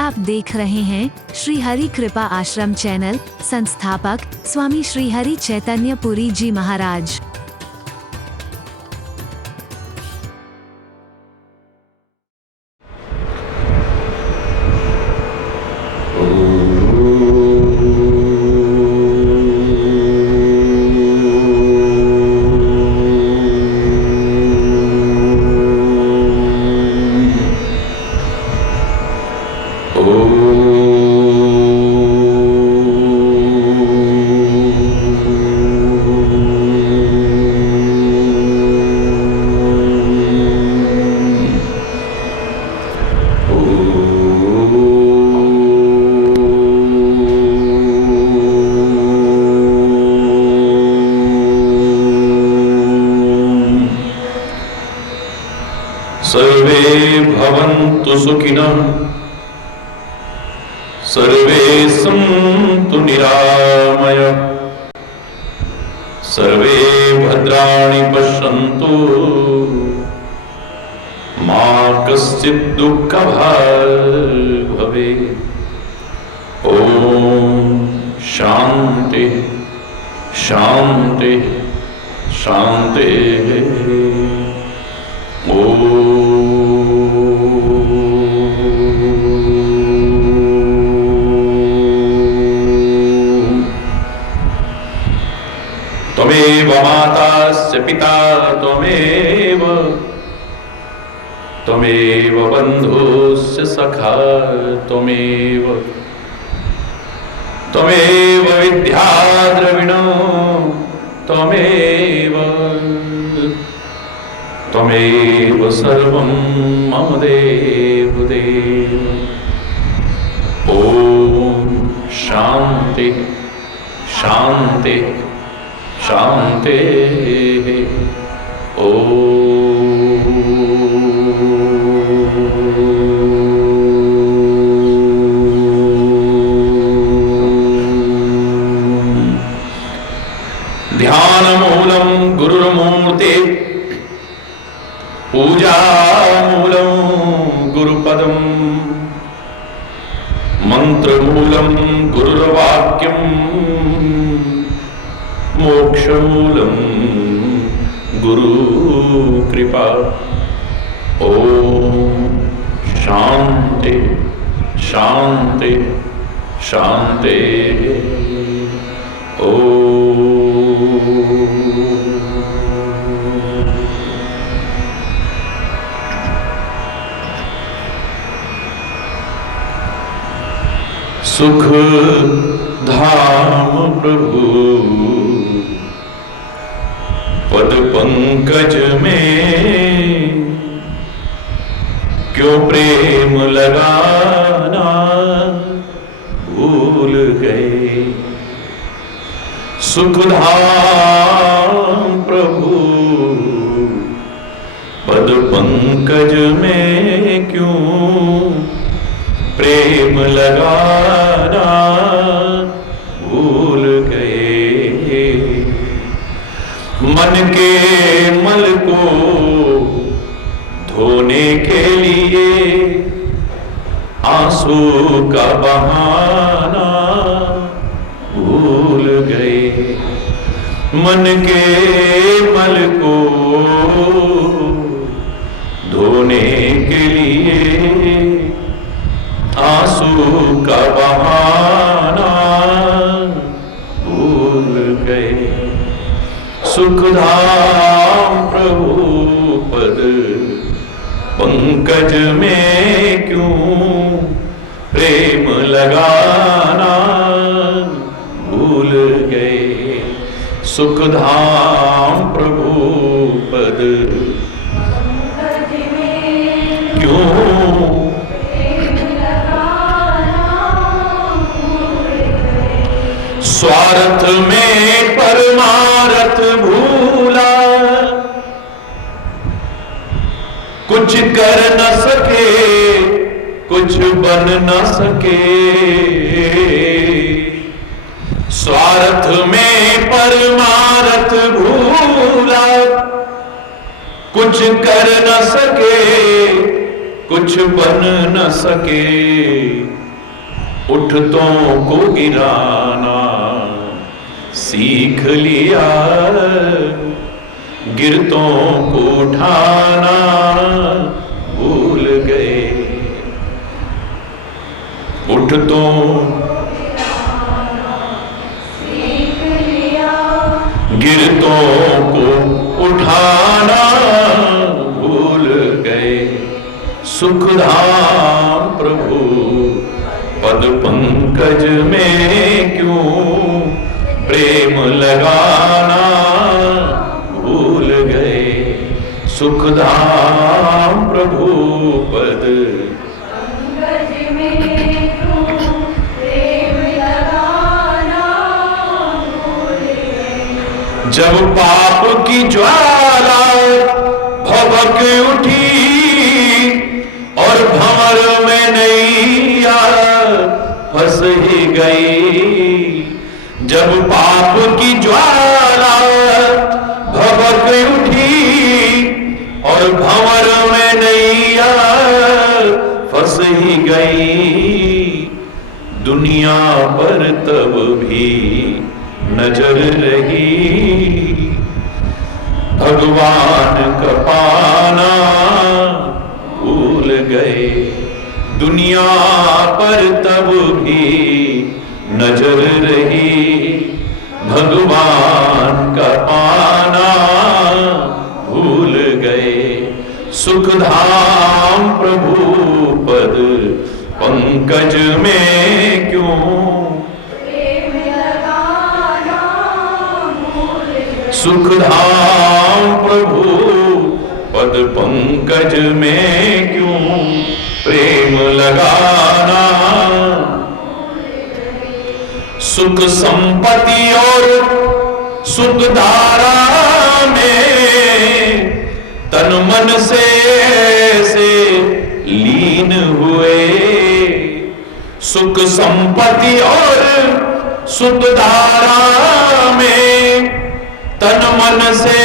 आप देख रहे हैं श्री हरि कृपा आश्रम चैनल। संस्थापक स्वामी श्री हरि चैतन्य पुरी जी महाराज। सर्वे भवन्तु सुखिनः, सर्वे सन्तु निरामयाः, सर्वे भद्राणि पश्यन्तु, मा कश्चित् दुःखभाग् भवेत्। ॐ शान्ति शान्ति शान्तिः। त्वमेव मातास्य पिता त्वमेव, त्वमेव बन्धुस्य सखा त्वमेव, त्वमेव विद्या द्रविणो त्वमेव, त्वमेव सर्वं मम देवदेव। ॐ शान्ति शान्ति शान्तिः। ॐ ध्यानमूलं गुरुर्मूर्ते, पूजामूलं गुरुपदं, मन्त्रमूलं गुरुर्वाक्यं, मोक्षमूलं गुरुकृपा। ॐ शान्ति शान्ति शान्तिः। ॐ सुख धाम प्रभु पद पंकज में, क्यों प्रेम लगाना भूल गए। सुख धाम प्रभु पद पंकज में, क्यों प्रेम लगाना भूल गए। मन के मल को धोने के लिए आंसू का बहाना भूल गए। मन के मल को धोने के लिए आंसू का बहाना भूल गए। सुख धाम प्रभु पद पंकज में, क्यों प्रेम लगाना भूल गए। सुख धाम प्रभु पद क्यों स्वार्थ में परमार्थ भूला, कुछ कर न सके कुछ बन न सके। स्वार्थ में परमार्थ भूला, कुछ कर न सके कुछ बन न सके, उठतों को गिराना सीख लिया, गिरतों को उठाना भूल गए। उठतों गिरतों को उठाना भूल गए। सुखधाम प्रभु पद पंकज में क्यों प्रेम लगाना भूल गए। सुखधाम प्रभु पद पंकज में क्यों प्रेम लगाना भूल गए। जब पाप की ज्वाला भभक उठी और भंवर में नैया फंस ही गई। जब पाप की ज्वाला भभक उठी और भंवर में नैया फंस ही गई। दुनिया पर तब भी नजर रही, भगवान का पाना भूल गए। दुनिया पर तब भी नजर रही, भगवान का पाना भूल गए। सुखधाम प्रभु पद पंकज में क्यों प्रेम लगाना भूल गए। सुखधाम प्रभु पद पंकज में क्यों प्रेम लगाना। सुख संपत्ति और सुख धारा में तन मन से लीन हुए। सुख संपत्ति और सुख धारा में तन मन से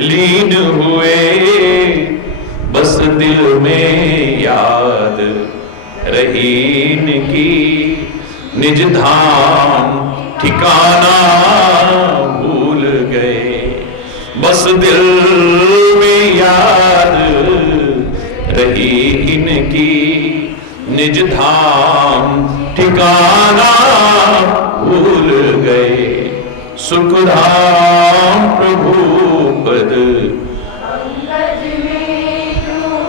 लीन हुए। बस दिल में याद रही इनकी, निज धाम ठिकाना भूल गए। बस दिल में याद रही इनकी, निज धाम ठिकाना भूल गए। सुखधाम प्रभु पद पंकज में क्यों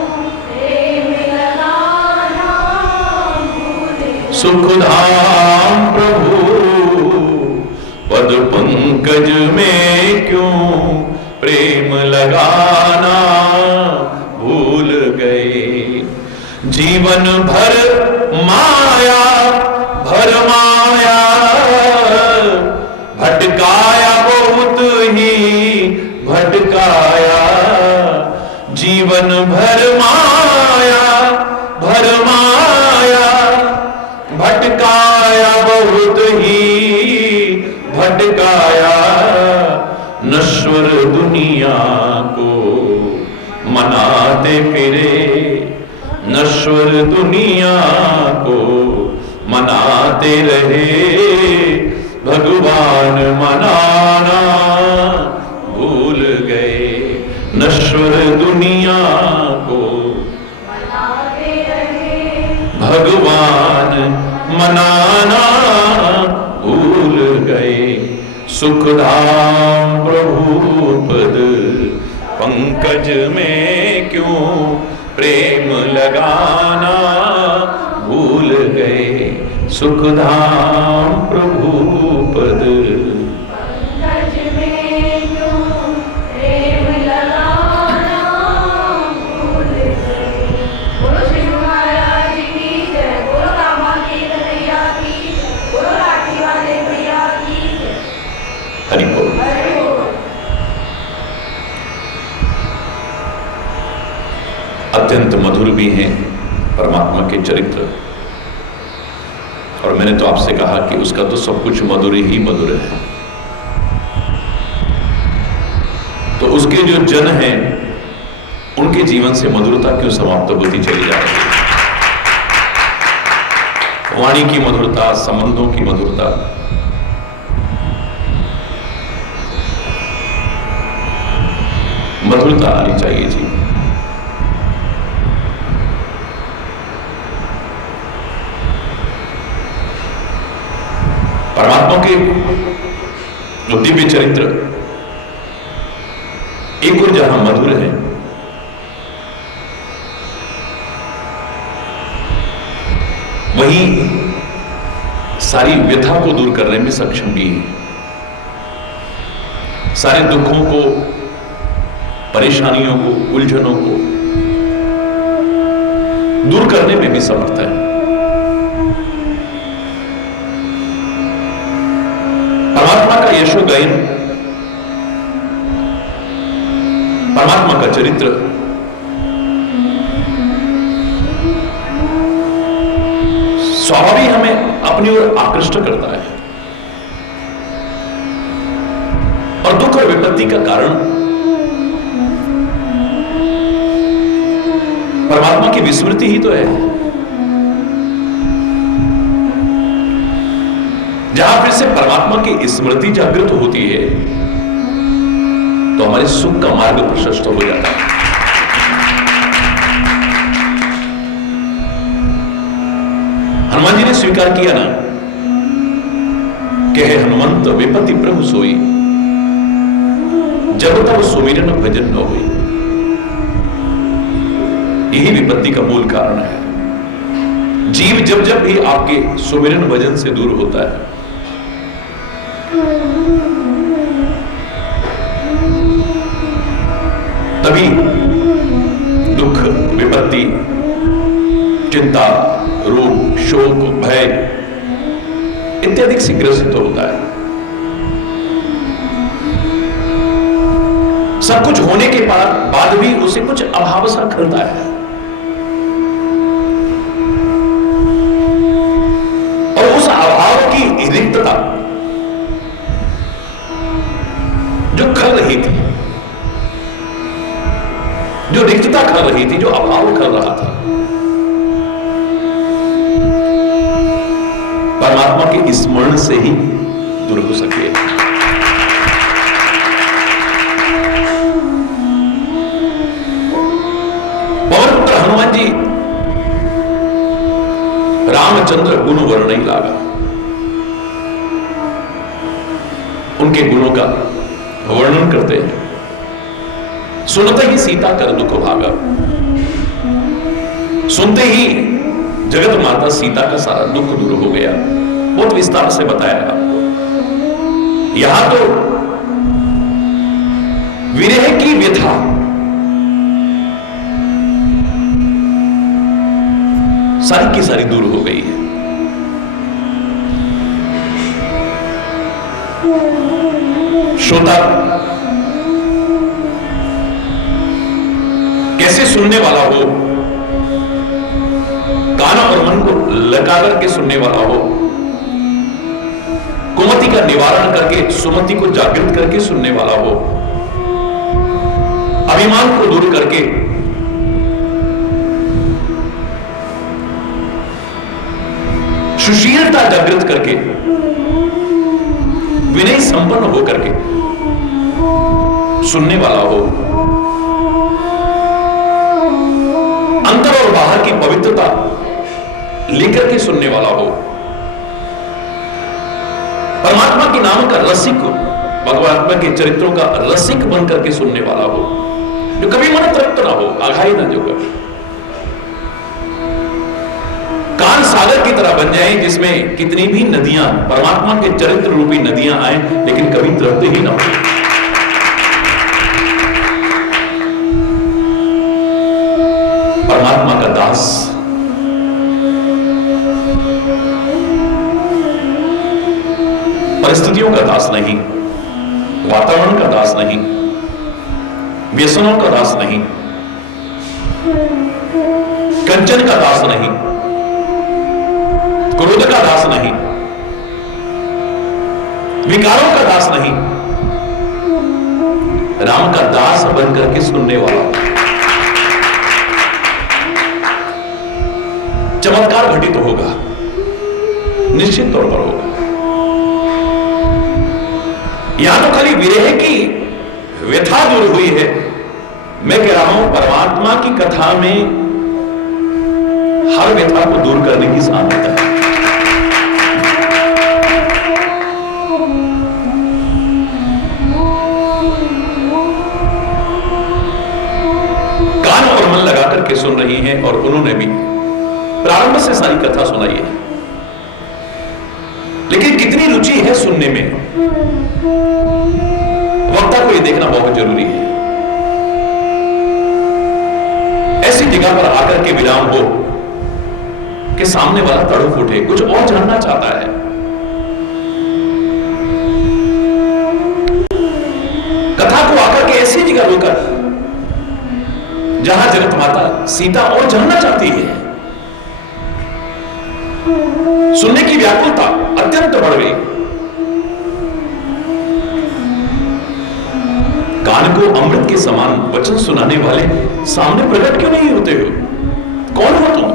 प्रेम लगाना भूल गए। सुखधाम प्रभु पद पंकज में क्यों प्रेम लगाना भूल गए। जीवन भर माया भरमाया, भटकाया बहुत ही भटकाया। जीवन भर माया भरमाया, भटकाया बहुत ही भटकाया। नश्वर दुनिया को मनाते फिरे, नश्वर दुनिया को मनाते रहे। भगवान मनाना भूल गए। नश्वर दुनिया को मनाते रहे, भगवान मनाना भूल गए। सुखधाम प्रभु पद पंकज में क्यों प्रेम लगाना भूल गए। सुखधाम प्रभु पद पंकज में क्यों प्रेम लगाना भूल गए। बोलो श्री महाराज की जय, बोलो रामा की कन्हैया की जय, बोलो लाठी वाले भैया की जय। हरि बोल। अत्यंत मधुर भी हैं परमात्मा के चरित्र, और मैंने तो आपसे कहा कि उसका तो सब कुछ मधुर ही मधुर है। तो उसके जो जन हैं उनके जीवन से मधुरता क्यों समाप्त होती चली जा रही है? वाणी की मधुरता, संबंधों की मधुरता, मधुरता आनी चाहिए जी। परमात्मा के जो दिव्य चरित्र एक और जहां मधुर है, वहीं सारी व्यथा को दूर करने में सक्षम भी है, सारे दुखों को, परेशानियों को, उलझनों को दूर करने में भी समर्थ है। परमात्मा का यशो गायन, परमात्मा का चरित्र स्वाभाविक हमें अपनी ओर आकृष्ट करता है, और दुख और विपत्ति का कारण परमात्मा की विस्मृति ही तो है। जहां फिर से परमात्मा की स्मृति जागृत होती है तो हमारे सुख का मार्ग प्रशस्त हो जाता है। हनुमान जी ने स्वीकार किया ना कि हे हनुमंत विपत्ति प्रभु सोई, जब तब सुमिरन भजन न होई। यही विपत्ति का मूल कारण है। जीव जब जब भी आपके सुमिरन भजन से दूर होता है, तभी दुख, विपत्ति, चिंता, रोग, शोक, भय इत्यादि से ग्रसित होता है। सब कुछ होने के बाद भी उसे कुछ अभाव सा खलता है, और उस अभाव की रिक्तता जो खल रही थी, जो रिक्तता खल रही थी, जो अभाव खल रहा था, परमात्मा के स्मरण से ही दूर हो सके। पवन हनुमान जी रामचंद्र गुण वर्ण ही लागा, उनके गुणों का वर्णन करते हैं। सुनते ही सीता कर दुख भागा, सुनते ही जगत माता सीता का सारा दुख दूर हो गया। बहुत विस्तार से बताया आपको। यहां तो विरह की व्यथा सारी की सारी दूर हो गई है। श्रोता कैसे सुनने वाला हो, कान और मन को लगा करके सुनने वाला हो, कुमति का निवारण करके सुमति को जागृत करके सुनने वाला हो, अभिमान को दूर करके सुशीलता जागृत करके विनय संपन्न होकर के सुनने वाला हो, अंतर और बाहर की पवित्रता लेकर के सुनने वाला हो, परमात्मा के नाम का रसिक, भगवात्मा के चरित्रों का रसिक बन करके सुनने वाला हो, जो कभी मन तृप्त ना हो, आघाई ना जो कभी कान सागर की तरह बन जाए, जिसमें कितनी भी नदियां, परमात्मा के चरित्र रूपी नदियां आए, लेकिन कभी तृप्त ही ना हो। परमात्मा का दास परिस्थितियों का दास नहीं, वातावरण का दास नहीं, व्यसनों का दास नहीं, कंचन का दास नहीं, क्रोध का दास नहीं, विकारों का दास नहीं, राम का दास बनकर के सुनने वाला। चमत्कार घटित होगा, निश्चित तौर पर होगा। यहां तो खाली विरह की व्यथा दूर हुई है, मैं कह रहा हूं परमात्मा की कथा में हर व्यथा को दूर करने की सामर्थ्य है। कान और मन लगा करके सुन रही हैं और उन्होंने भी प्रारंभ से सारी कथा सुनाई है, लेकिन कितनी रुचि है सुनने में, वक्ता को यह देखना बहुत जरूरी है। ऐसी जगह पर आकर के विराम हो कि सामने वाला तड़प उठे, कुछ और जानना चाहता है। कथा को आकर के ऐसी जगह रोकर जहां जगत माता सीता और जानना चाहती है, सुनने की व्याकुलता अत्यंत बढ़ गई। कान को अमृत के समान वचन सुनाने वाले सामने प्रकट क्यों नहीं होते हो? कौन हो तुम?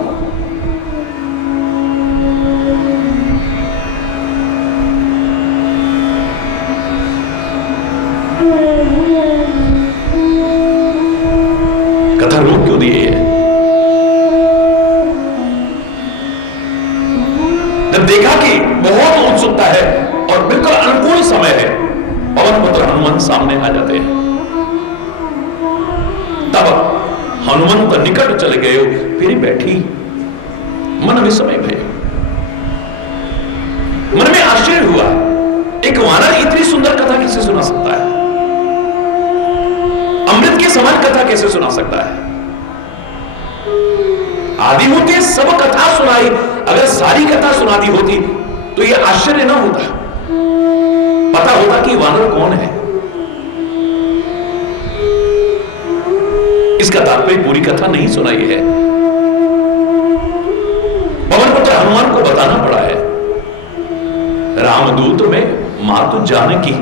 कथा रोक क्यों दिए है? जब देखा कि बहुत उत्सुकता है और बिल्कुल अनुकूल समय है, पवन पुत्र हनुमान सामने आ जाते हैं, तब हनुमंत निकट चले गए, फिर बैठी मन विस्मय भय। मन में आश्चर्य हुआ, एक वानर इतनी सुंदर कथा कैसे सुना सकता है? अमृत के समान कथा कैसे सुना सकता है? आदि होते सब कथा सुनाई, अगर सारी कथा सुनाती होती तो यह आश्चर्य ना होता, पता होता कि वानर कौन है। इसका तात्पर्य पूरी कथा नहीं सुनाई है, पवन पुत्र हनुमान को बताना पड़ा है। रामदूत में मातु जानकी,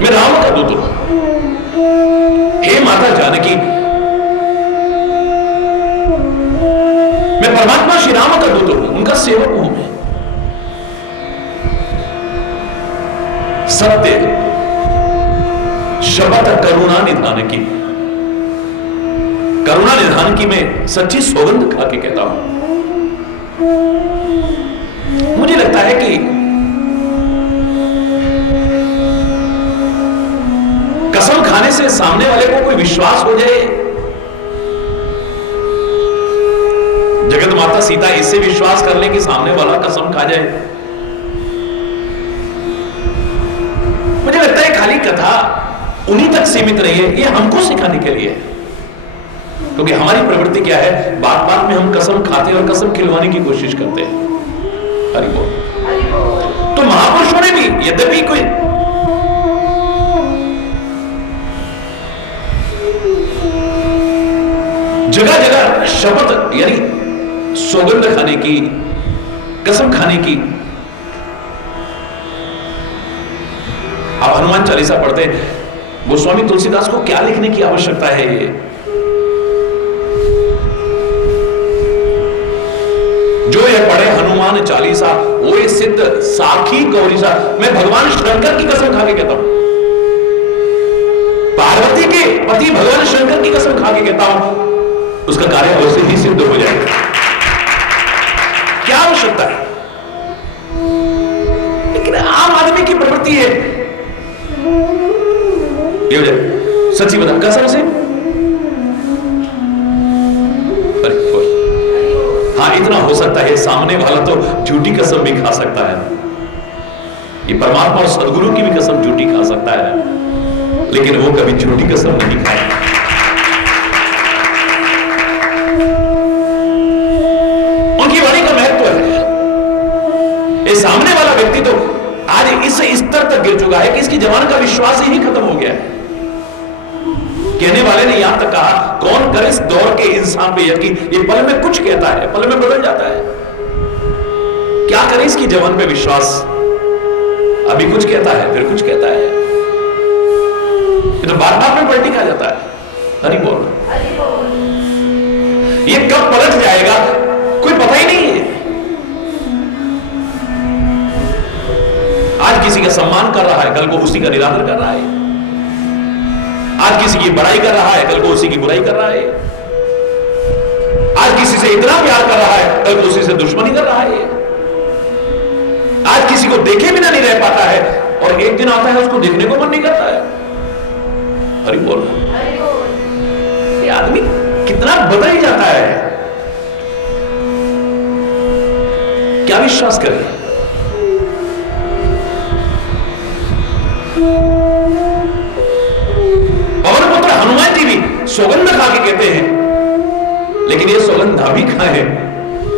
मैं राम का दूत हूं, हे माता जानकी, मैं परमात्मा श्री राम का दूत हूं, उनका सेवक हूं मैं। सत्य शपथ करुणा निधान की, करुणा निधान की मैं सच्ची सौगंध खा के कहता हूं। मुझे लगता है कि कसम खाने से सामने वाले को कोई विश्वास हो जाए, जगत माता सीता इससे विश्वास कर ले कि सामने वाला कसम खा जाए। मुझे लगता है खाली कथा उन्हीं तक सीमित नहीं है, ये हमको सिखाने के लिए है, क्योंकि हमारी प्रवृत्ति क्या है, बात बात में हम कसम खाते और कसम खिलवाने की कोशिश करते हैं। हरि बोल। तो महापुरुषों ने भी यद्यपि कोई जगह जगह शपथ यानी सौगंध खाने की, कसम खाने की, आप हनुमान चालीसा पढ़ते हैं, गोस्वामी तुलसीदास को क्या लिखने की आवश्यकता है? ये जो ये पढ़े हनुमान चालीसा वो ये सिद्ध साखी गौरीसा, मैं भगवान शंकर की कसम खा के कहता हूं, पार्वती के पति भगवान शंकर की कसम खा के कहता हूं, उसका कार्य अवश्य ही सिद्ध हो जाएगा। क्या आवश्यकता है? लेकिन आम आदमी की प्रवृत्ति है ये हो जाए, सच्ची बता कसम से, हाँ इतना हो सकता है, सामने वाला तो झूठी कसम भी खा सकता है, ये परमात्मा और सदगुरु की भी कसम झूठी खा सकता है, लेकिन वो कभी झूठी कसम नहीं खाए। उनकी वाणी का महत्व है। ये सामने वाला व्यक्ति तो आज इस स्तर तक गिर चुका है कि इसकी जवान का विश्वास ही खत्म हो गया है। कहने वाले ने यहां तक कहा, कौन करे इस दौर के इंसान पे यकीन, ये पल में कुछ कहता है, पल में बदल जाता है। क्या करे इसकी जवान पे विश्वास, अभी कुछ कहता है फिर कुछ कहता है, ये तो बार बार में पलटी खा जाता है। हरि बोल। ये कब पलट जाएगा कोई पता ही नहीं है। आज किसी का सम्मान कर रहा है, कल को उसी का निरादर कर रहा है। आज किसी की बड़ाई कर रहा है, कल को उसी की बुराई कर रहा है। आज किसी से इतना प्यार कर रहा है, कल को उसी से दुश्मनी कर रहा है। आज किसी को देखे बिना नहीं रह पाता है, और एक दिन आता है उसको देखने को मन नहीं करता है। हरि बोल। ये आदमी कितना बदल जाता है, क्या विश्वास करें। पवन पुत्र हनुमान जी भी सौगंध खा के कहते हैं, लेकिन ये सौगंध अभी खाए,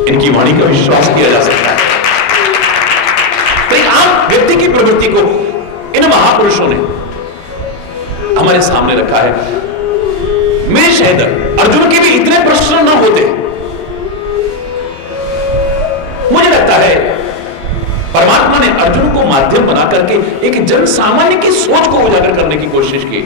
इनकी वाणी का विश्वास किया जा सकता है। तो एक आम व्यक्ति की प्रवृत्ति को इन महापुरुषों ने हमारे सामने रखा है। मेरे शायद अर्जुन के भी इतने प्रश्न न होते। मुझे लगता है परमात्मा ने अर्जुन को माध्यम बना करके एक जन सामान्य की सोच को उजागर करने की कोशिश की,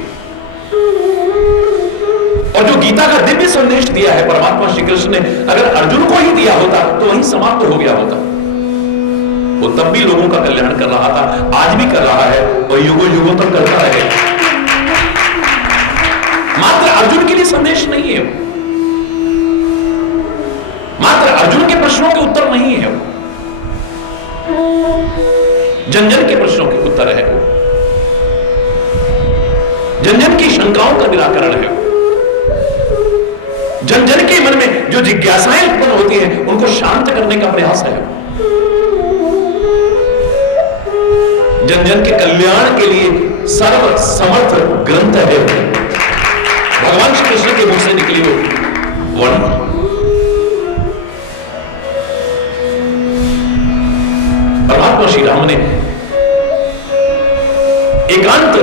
और जो गीता का दिव्य संदेश दिया है परमात्मा श्री कृष्ण ने, अगर अर्जुन को ही दिया होता तो वहीं समाप्त हो गया होता। वो तब भी लोगों का कल्याण कर रहा था, आज भी कर रहा है, और युगों युगों तक करता रहेगा। मात्र अर्जुन के लिए संदेश नहीं है, मात्र अर्जुन के प्रश्नों के उत्तर नहीं है, जन जन के प्रश्नों के उत्तर है, जन जन की शंकाओं का निराकरण है, जन जन के मन में जो जिज्ञासाएं उत्पन्न होती हैं उनको शांत करने का प्रयास है, जन जन के कल्याण के लिए सर्व समर्थ ग्रंथ है भगवान श्री कृष्ण के मुख से निकली हुई वाणी। परमात्मा श्री राम ने एकांत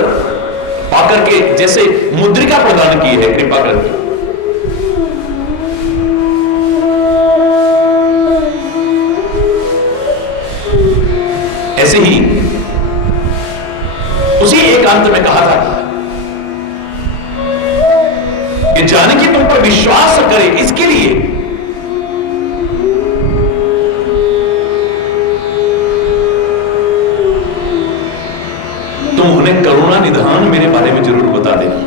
पाकर के जैसे मुद्रिका प्रदान की है कृपा करके, ऐसे ही उसी एकांत में कहा था कि जानकी तुम पर विश्वास करे, इसके लिए तुम उन्हें करुणा निधान मेरे बारे में जरूर बता देना,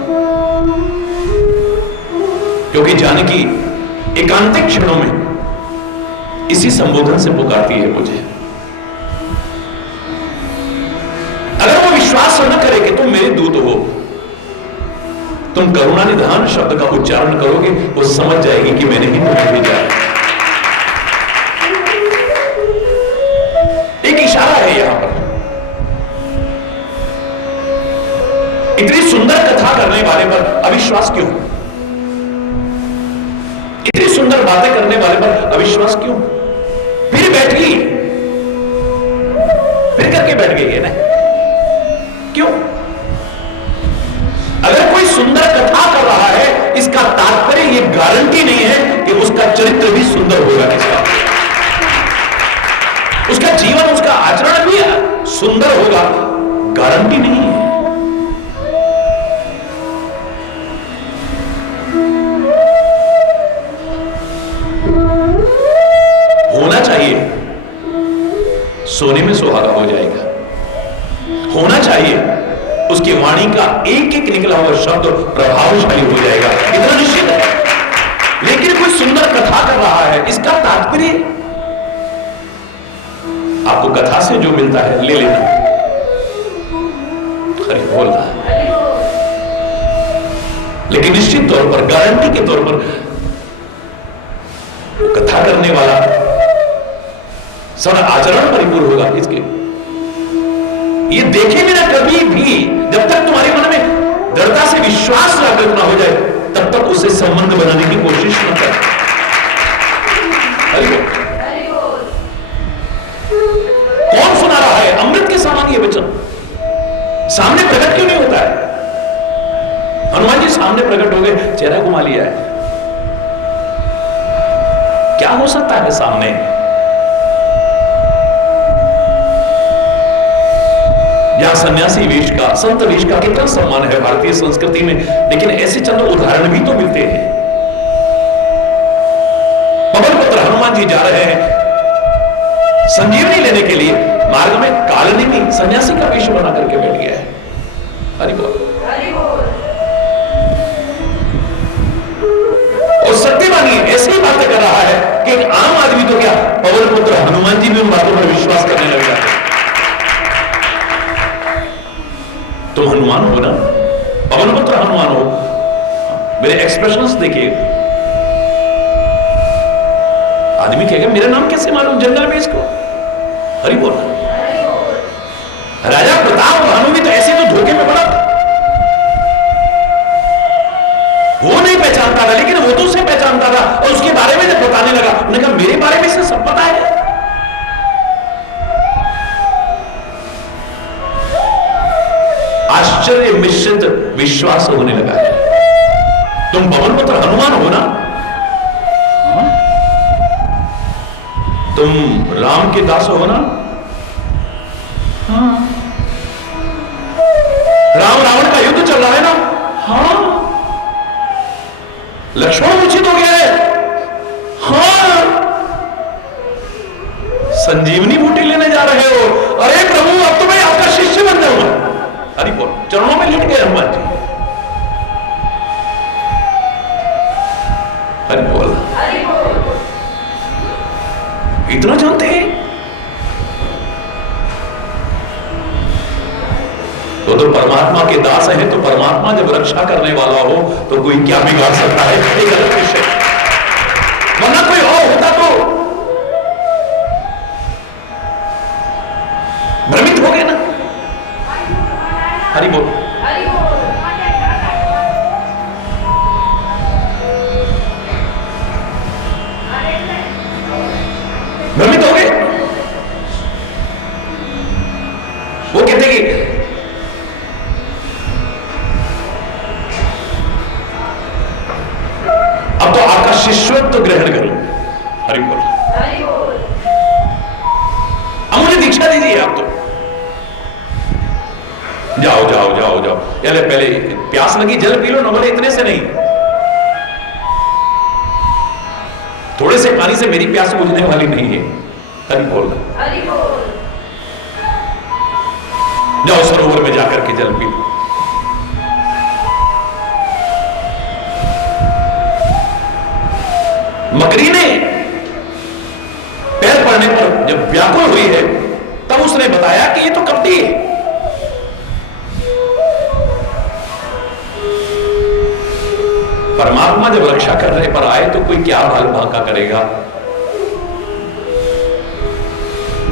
क्योंकि जानकी एकांतिक क्षणों में इसी संबोधन से पुकारती है मुझे। अगर वो विश्वास न करे कि तुम मेरे दूत हो, तुम करुणा निधान शब्द का उच्चारण करोगे, वो समझ जाएगी कि मैंने ही तुम्हें भेजा है। एक इशारा है यहां पर। इतनी सुंदर कथा करने वाले पर अविश्वास क्यों? इतनी सुंदर बातें करने वाले पर अविश्वास क्यों? फिर बैठ गई, फिर करके बैठ गई है ना, क्यों? अगर कोई सुंदर कथा कर रहा है, इसका तात्पर्य ये गारंटी नहीं है कि उसका चरित्र भी सुंदर होगा, किसका उसका जीवन, उसका आचरण भी सुंदर होगा, गारंटी नहीं है। होना चाहिए, सोने में सुहागा हो जाएगा। होना चाहिए, उसकी वाणी का एक एक निकला हुआ शब्द प्रभावशाली हो जाएगा, इतना निश्चित है। लेकिन कोई सुंदर कथा कर रहा है, इसका तात्पर्य आपको कथा से जो मिलता है ले लेना, अरे बोलना, लेकिन निश्चित तौर पर, गारंटी के तौर पर वो कथा करने वाला सर आचरण परिपूर्ण होगा इसके। ये देखे बिना कभी भी, जब तक तुम्हारे मन में दृढ़ता से विश्वास जागृत ना हो जाए, तब तक उससे संबंध बनाने की कोशिश न कर। कौन सुना रहा है? अमृत के समान ये वचन सामने प्रकट क्यों नहीं होता है? हनुमान जी सामने प्रकट हो गए, चेहरा घुमा लिया है, क्या हो सकता है सामने? यहां सन्यासी वेश का, संत वेश का कितना सम्मान है भारतीय संस्कृति में, लेकिन ऐसे चंद उदाहरण भी तो मिलते हैं। जी जा रहे हैं संजीवनी लेने के लिए, मार्ग में कालनेमी सन्यासी का वेश बना करके बैठ गया है। हरि बोल। और सत्यवानी ऐसी ही बातें कर रहा है कि एक आम आदमी तो क्या, पवन पुत्र हनुमान जी भी उन बातों पर विश्वास करने लग जाते। तुम हनुमान हो ना, पवन पुत्र हनुमान हो, मेरे एक्सप्रेशंस देखिए। आदमी कहेगा मेरा नाम कैसे मालूम जंगल में इसको। हरि बोल। राजा प्रताप भानु भी तो ऐसे तो धोखे में पड़ा, वो नहीं पहचानता था, लेकिन वो तो उसे पहचानता था। और उसके बारे में जब बताने लगा, उन्होंने कहा मेरे बारे में इसे सब पता है। आश्चर्य मिश्रित विश्वास होने लगा है। तुम पवन पुत्र हनुमान हो ना, तुम राम के दास हो ना। हाँ। राम रावण का युद्ध चल रहा है ना। हाँ। लक्ष्मण मूर्छित हो गया है। हाँ। संजीवनी बूटी लेने जा रहे हो। अरे प्रभु अब तो मैं आपका शिष्य बन जाऊंगा। हरि बोल। चरणों में लेट गए हनुमान जी। हरि बोल। इतना जानते हैं तो परमात्मा के दास हैं, तो परमात्मा जब रक्षा करने वाला हो तो कोई क्या बिगाड़ सकता है। एक अलग विषय, वरना कोई और होता तो भ्रमित हो गए ना। हरि बोल। भ्रमित हो गए। वो कहते कि अब तो आपका शिष्यत्व ग्रहण करूं। हरि बोल। अब मुझे दीक्षा दीजिए आप तो। जाओ जाओ जाओ जाओ, पहले प्यास लगी जल पी लो ना। बोले इतने से नहीं, थोड़े से पानी से मेरी प्यास बुझने वाली नहीं है। हरि बोल। जाओ सरोवर में जाकर के जल पी लो। मकरी ने पैर पड़ने पर जब व्याकुल हुई है, तब उसने बताया कि ये तो कपटी है। परमात्मा जब रक्षा करने पर आए तो कोई क्या भाल भाका करेगा।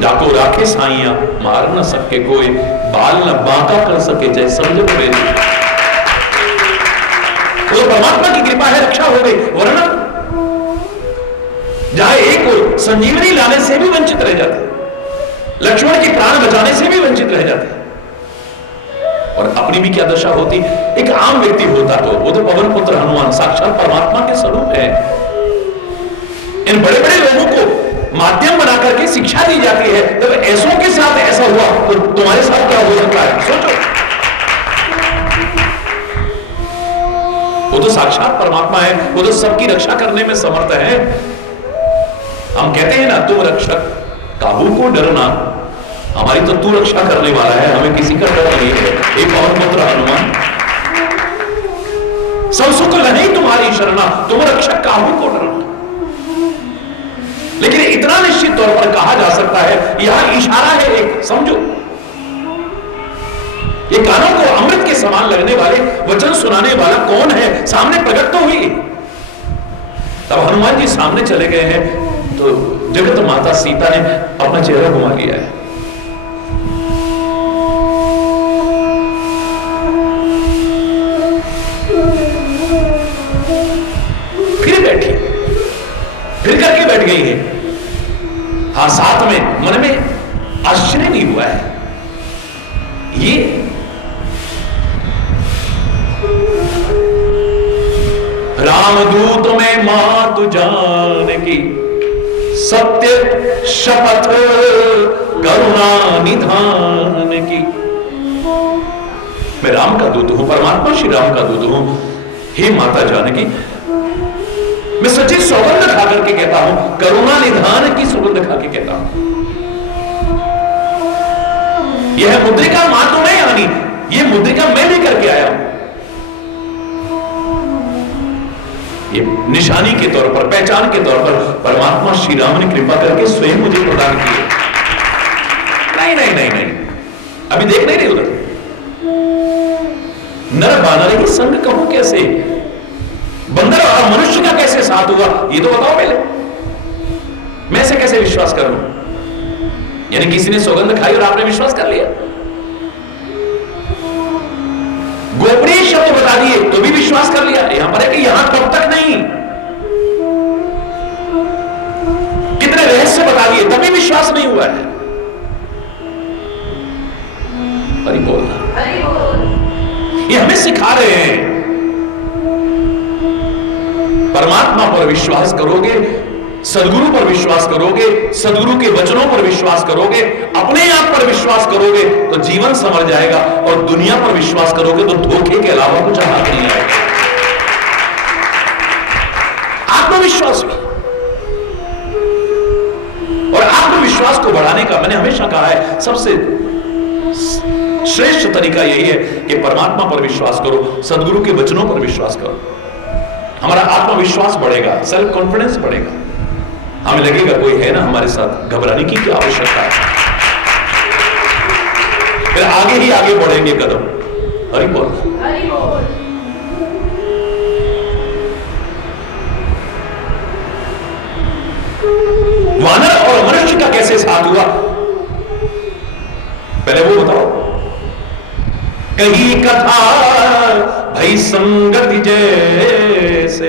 जाको राखे साइया मार न सके कोई, बाल न बांका कर सके जय समझ पड़े। तो परमात्मा की कृपा है, रक्षा हो गई, वरना जहां एक संजीवनी लाने से भी वंचित रह जाते, लक्ष्मण की प्राण बचाने से भी वंचित रह जाते, और अपनी भी क्या दशा होती। एक आम व्यक्ति होता तो वो तो पवन पुत्र हनुमान साक्षात परमात्मा के स्वरूप है। इन बड़े बड़े लोगों को माध्यम बना करके शिक्षा दी जाती है, तब ऐसों के साथ ऐसा हुआ तो तुम्हारे साथ क्या हो सकता है, सोचो। वो तो साक्षात परमात्मा है, वो तो सबकी रक्षा करने में समर्थ है। हम कहते हैं ना, तुम रक्षक काबू को डरना, हमारी तो तू रक्षा करने वाला है, हमें किसी का डर नहीं है। एक और पुत्र हनुमान, सब सुख नहीं तुम्हारी शरणा, तुम रक्षक काबू को डरना। लेकिन इतना निश्चित तौर पर कहा जा सकता है, यहां इशारा है एक, समझो। ये कानों को अमृत के समान लगने वाले वचन सुनाने वाला कौन है, सामने प्रकट तो हुई। तब हनुमान जी सामने चले गए हैं तो जगत माता सीता ने अपना चेहरा घुमा लिया है। फिर बैठी, फिर करके बैठ गई है। हाँ, साथ में मन में आश्चर्य नहीं हुआ है। ये रामदूत में मातु जान की, सत्य शपथ करुणा निधान की। मैं राम का दूत हूं, परमात्मा श्री राम का दूत हूं। हे माता जानकी, मैं सच्ची सौगंध खा करके कहता हूं, करुणा निधान की सौगंध खा के कहता हूं, यह मुद्रिका मां तो नहीं आनी, यह मुद्रिका मैं भी करके आया हूं। ये निशानी के तौर पर, पहचान के तौर पर परमात्मा श्री राम ने कृपा करके स्वयं मुझे प्रदान किए। नहीं नहीं नहीं नहीं, अभी देख नहीं रहे उधर, नर बानर की संग कहूं कैसे, बंदर और मनुष्य का कैसे साथ हुआ, ये तो बताओ पहले, मैं ऐसे कैसे विश्वास करूं? यानी किसी ने सौगंध खाई और आपने विश्वास कर लिया? गोपनीय शब्द बता दिए तो भी विश्वास कर लिया? यहां पर है कि यहां तब तक नहीं, कितने रहस्य बता दिए तभी विश्वास नहीं हुआ है। हरि बोल, ये हमें सिखा रहे हैं, परमात्मा पर विश्वास करोगे, सदगुरु पर विश्वास करोगे, सदगुरु के वचनों पर विश्वास करोगे, अपने आप पर विश्वास करोगे तो जीवन संवर जाएगा, और दुनिया पर विश्वास करोगे तो धोखे के अलावा कुछ हाथ नहीं आएगा। आत्मविश्वास भी, और आत्मविश्वास को बढ़ाने का मैंने हमेशा कहा है, सबसे श्रेष्ठ तरीका यही है कि परमात्मा पर विश्वास करो, सदगुरु के वचनों पर विश्वास करो। हमारा आत्मविश्वास बढ़ेगा, सेल्फ कॉन्फिडेंस बढ़ेगा, हमें लगेगा कोई है ना हमारे साथ, घबराने की क्या आवश्यकता है, फिर आगे ही आगे बढ़ेंगे कदम। हरि बोल, हरि बोल। वानर और मनुष्य का कैसे साथ हुआ, पहले वो बताओ। कही कथा भई संगति जैसे,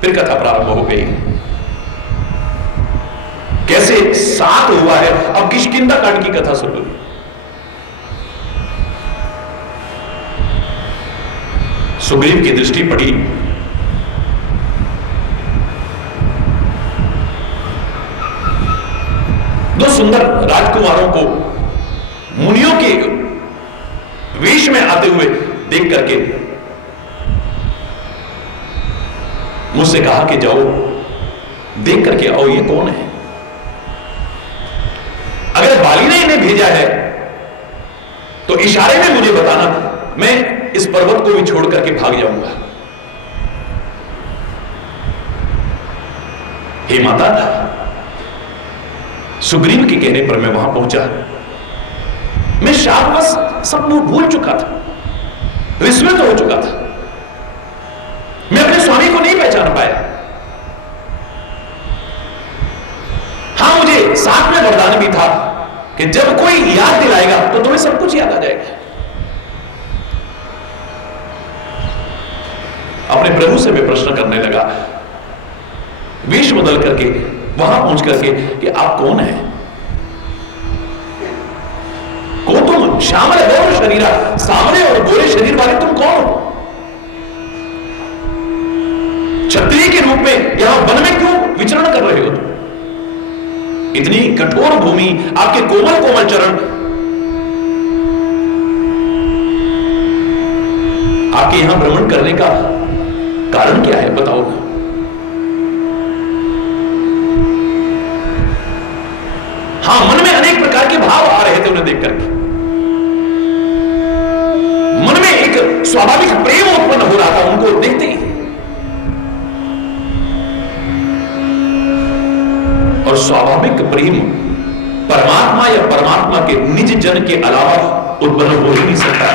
फिर कथा प्रारंभ हो गई, कैसे साथ हुआ है। अब किष्किंधा कांड की कथा सुनो। सुग्रीव की दृष्टि पड़ी, दो सुंदर राजकुमारों को मुनियों के वेश में आते हुए देख करके मुझसे कहा कि जाओ देख करके आओ, ये कौन है। अगर बाली ने इन्हें भेजा है तो इशारे में मुझे बताना, मैं इस पर्वत को भी छोड़ करके भाग जाऊंगा। हे माता, सुग्रीव के कहने पर मैं वहां पहुंचा। मैं शापवश सब भूल चुका था, विस्मृत हो चुका था, मैं अपने स्वामी को नहीं पहचान पाया। हां, मुझे साथ में वरदान भी था कि जब कोई याद दिलाएगा तो तुम्हें सब कुछ याद आ जाएगा। अपने प्रभु से मैं प्रश्न करने लगा, वेश बदल करके, वहां पहुंच करके कि आप कौन हैं? को तुम श्यामल गौर शरीरा, सामने और गोरे शरीर वाले तुम कौन हो? क्षत्रिय के रूप में यहां वन में क्यों विचरण कर रहे हो तुम? इतनी कठोर भूमि, आपके कोमल कोमल चरण, आपके यहां भ्रमण करने का कारण क्या है, बताओ ना। हाँ, मन में अनेक प्रकार के भाव आ रहे थे उन्हें देख करके, मन में एक स्वाभाविक प्रेम उत्पन्न हो रहा था उनको देखते ही, और स्वाभाविक प्रेम परमात्मा या परमात्मा के निज जन के अलावा उत्पन्न हो ही नहीं सकता।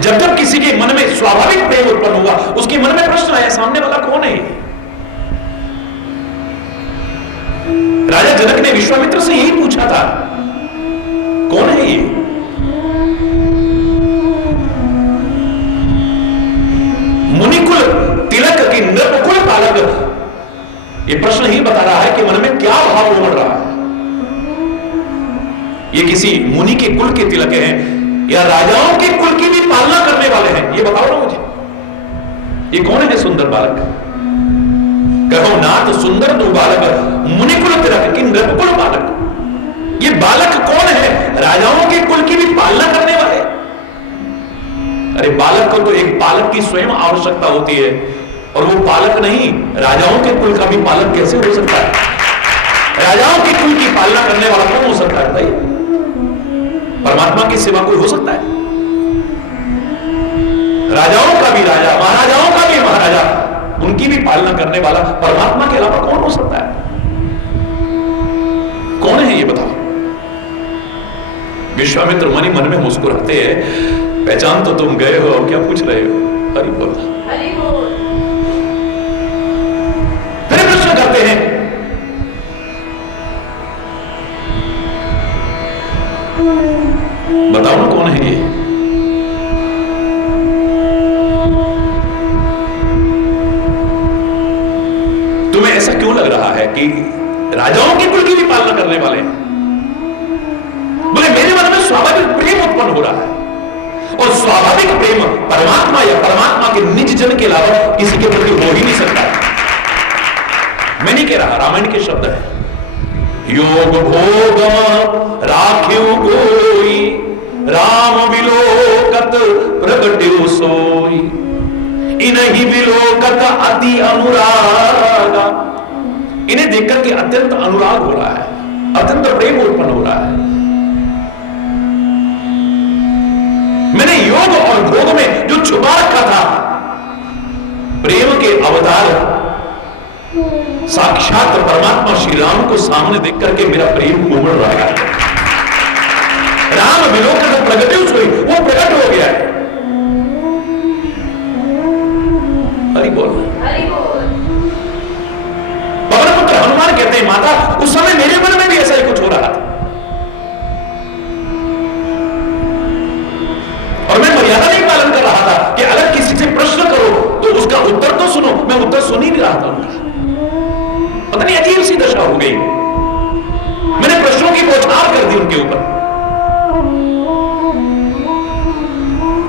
जब तक किसी के मन में स्वाभाविक प्रेम उत्पन्न हुआ, उसके मन में प्रश्न आया, सामने वाला कौन है? राजा जनक ने विश्वामित्र से यही पूछा था, कौन है ये? मुनिकुल तिलक की नृपकुल पालक, ये प्रश्न ही बता रहा है कि मन में क्या भाव उमड़ रहा है। ये किसी मुनि के कुल के तिलक हैं या राजाओं के कुल की भी पालना करने वाले हैं, ये बताओ ना मुझे। ये कौन है सुंदर बालक? कहो नाथ सुंदर तू बालक, मुनिकुल तिलक की नृपकुल बालक। ये बालक कौन है? राजाओं के कुल की भी पालना करने वाले। अरे बालक को तो एक बालक की स्वयं आवश्यकता होती है, और वो पालक नहीं, राजाओं के कुल का भी पालक कैसे हो सकता है? राजाओं के कुल की पालना करने वाला कौन हो सकता है भाई? परमात्मा के सिवा कोई हो सकता है? राजाओं का भी राजा, महाराजाओं का भी महाराजा, उनकी भी पालना करने वाला परमात्मा के अलावा कौन हो सकता है? कौन है ये बताओ? विश्वामित्र मनी मन में मुस्कुराते हैं, पहचान तो तुम गए हो, क्या पूछ रहे हो? हरि बोल, हरि बोल। फिर प्रश्न करते हैं, बताओ ना कौन है ये? तुम्हें ऐसा क्यों लग रहा है कि राजाओं की कुल की भी पालना करने वाले हैं? बोले मेरे मन में स्वाभाविक प्रेम उत्पन्न हो रहा है, और स्वाभाविक प्रेम परमात्मा या परमात्मा के निज जन के अलावा किसी के प्रति हो ही नहीं सकता। मैं नहीं कह रहा, रामायण के शब्द है, योग भोग राख्यु कोई, राम विलोकत प्रगट्यो सोई, इन्हीं विलोकत अति अनुरागा। इन्हें देखकर के अत्यंत अनुराग हो रहा है, अत्यंत प्रेम उत्पन्न हो रहा है। मैंने योग और भोग में जो छुपा रखा था प्रेम के अवतार साक्षात परमात्मा श्री राम को सामने देख करके मेरा प्रेम उमड़ रहा है। राम विलोकन प्रगट्यो सोई, वो प्रकट हो गया है। हरि बोल, हरि बोल। पवन पुत्र हनुमान कहते हैं, माता उस समय मेरे मन में भी ऐसा ही कुछ हो रहा था, और मैं मर्यादा नहीं पालन कर रहा था कि अगर किसी से प्रश्न करो तो उसका उत्तर तो सुनो। मैं उत्तर सुन ही नहीं रहा था उनका, पता नहीं अजीब सी दशा हो गई। मैंने प्रश्नों की बौछार कर दी उनके ऊपर।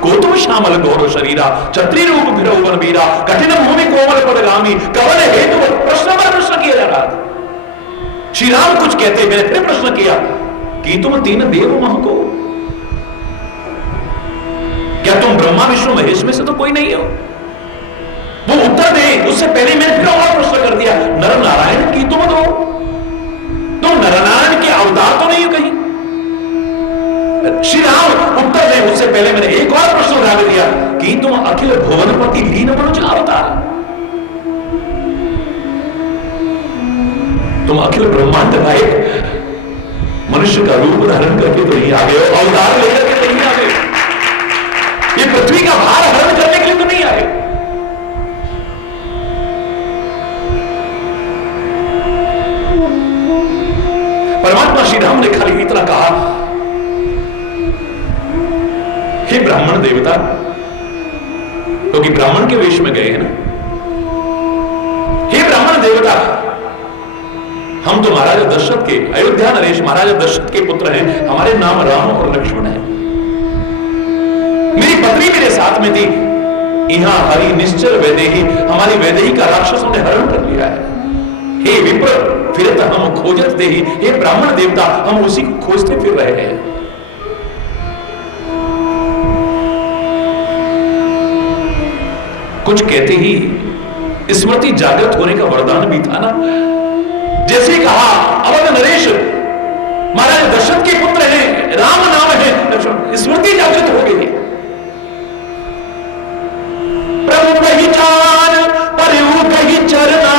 कोतुम श्यामल गौरव शरीरा, छत्री रूप फिरो वन वीरा, कठिन भूमि कोमल पदगामी, कवन हेतु प्रश्न पर प्रश्न किया जा रहा था। श्री राम कुछ कहते, मैंने फिर प्रश्न किया कि तुम तीन देव मह को, क्या तुम ब्रह्मा विष्णु महेश में से तो कोई नहीं हो? वो उत्तर दे, उससे पहले मैंने फिर और प्रश्न कर दिया, नर नारायण की तुम दो, तुम नर नारायण के अवतार तो नहीं हो कहीं? श्री राम उत्तर दे, उससे पहले मैंने एक और प्रश्न डाल दिया कि तुम अखिल भुवनपति लीन मनुज अवतार, तुम अखिल ब्रह्मांड नायक मनुष्य का रूप धारण करके तो नहीं आ गए हो, अवतार लेकर के तो नहीं आ गए, ये पृथ्वी का भार हरण करने के लिए तो नहीं आए। परमात्मा श्री राम ने खाली इतना कहा, हे ब्राह्मण देवता, क्योंकि ब्राह्मण के वेश में गए हैं ना, हे ब्राह्मण देवता, हम तो महाराजा दशरथ के, अयोध्या नरेश महाराजा दशरथ के पुत्र हैं, हमारे नाम राम और लक्ष्मण है, मेरी पत्नी मेरे साथ में थी, यहां हरि निश्चल वैदेही, हमारी वैदेही का राक्षसों ने हरण कर लिया है। हे विप्र फिरत हम खोजत देही, हे ब्राह्मण देवता, हम उसी को खोजते फिर रहे हैं। कुछ कहते ही स्मृति जागृत होने का वरदान भी था ना। जैसे कहा अवध नरेश महाराज दशरथ के पुत्र हैं, राम नाम है, स्मृति जागृत हो गई है। प्रभु कही चार परयु कही चरना,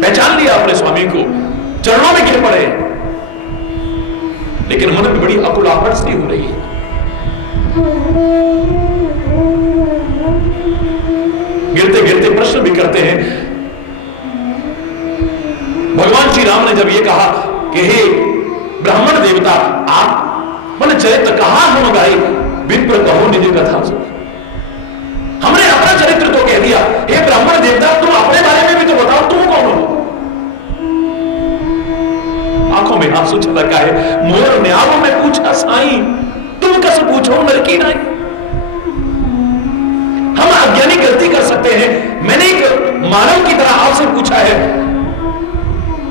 पहचान लिया अपने स्वामी को, चरणों में गिर पड़े, लेकिन मन में बड़ी अकुलाहट सी हो रही है। गिरते गिरते प्रश्न भी करते हैं। भगवान श्री राम ने जब ये कहा कि हे ब्राह्मण देवता, आप मन चरित्र कहा हम गाए, विप्र कहो निज कथा सुन। हमने अपना चरित्र तो कह दिया, हे ब्राह्मण देवता, तुम अपने बारे में भी तो बताओ, तुम कौन हो? आंखों में आंसू छलका है। मोर न्याव में पूछा साईं, तुम कैसे पूछो नरकी नहीं। हम अज्ञानी गलती कर सकते हैं, मैंने एक मानव की तरह आपसे पूछा है,